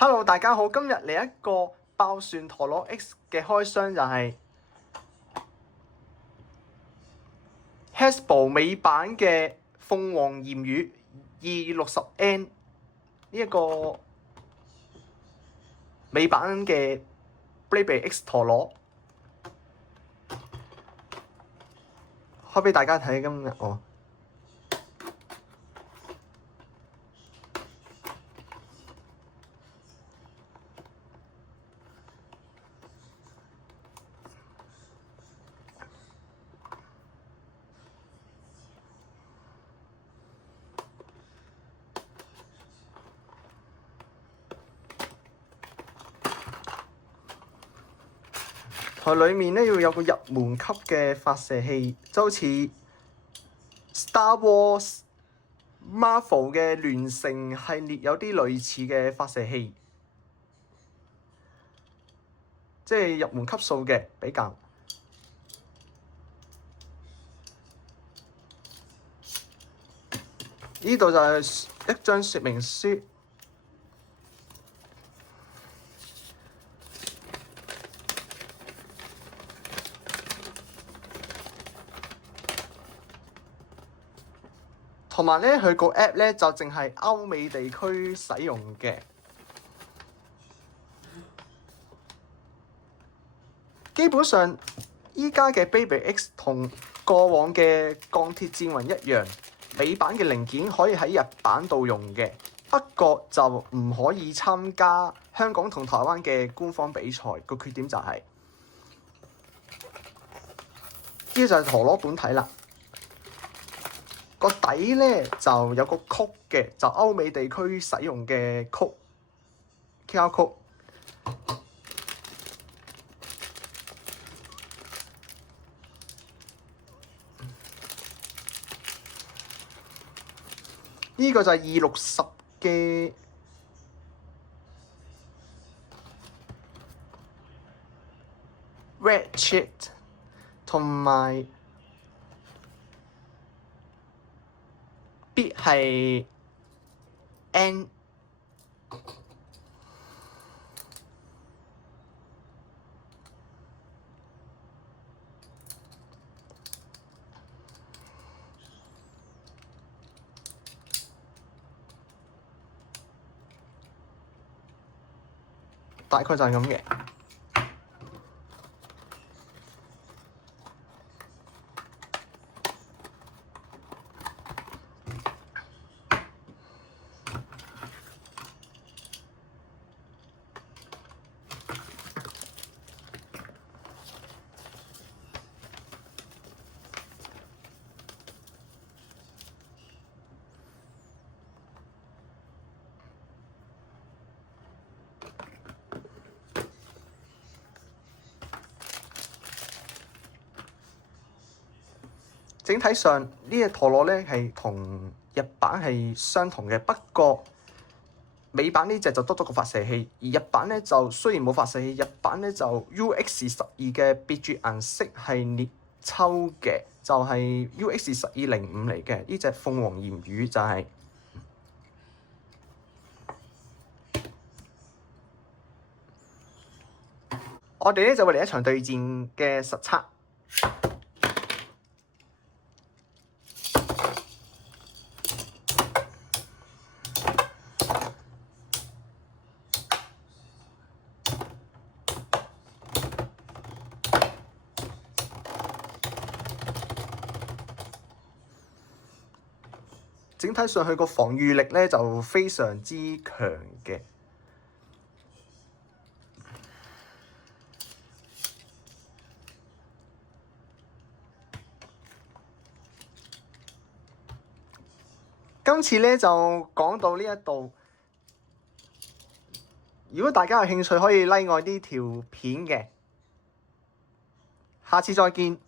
Hello， 大家好，今日嚟一個爆旋陀螺 X 嘅開箱，就係 Hasbro 美版嘅鳳凰炎羽260N 呢一個美版嘅 Beyblade X 陀螺，開俾大家睇。今日台裏面咧要有個入門級嘅發射器，就好似 Star Wars、Marvel 嘅聯乘系列有啲類似嘅發射器，即係入門級數嘅比較。呢度就係一張說明書。同埋咧，佢個 app 咧就淨係歐美地區使用嘅。基本上，依家嘅 Beyblade X 同過往嘅鋼鐵戰魂一樣，美版嘅零件可以喺日版度用嘅，不過就唔可以參加香港同台灣嘅官方比賽。個缺點就係呢個就係陀螺本體啦。個底咧就有個曲嘅，就歐美地區使用嘅曲 QR code。呢個就係260嘅Ratchet，同埋必係 N。大概就係咁嘅。整體上呢隻陀螺咧係同日版係相同嘅，不過美版呢隻就多咗個發射器，而日版咧就雖然冇發射器，日版咧就 UX12嘅別注顏色係列抽嘅，就係 UX1205嚟嘅。呢隻鳳凰炎羽就係、我哋咧就會嚟一場對戰嘅實測。整體上去個防禦力咧就非常之強嘅。今次咧就講到呢一度。如果大家有興趣，可以 like 我呢條片嘅。下次再見。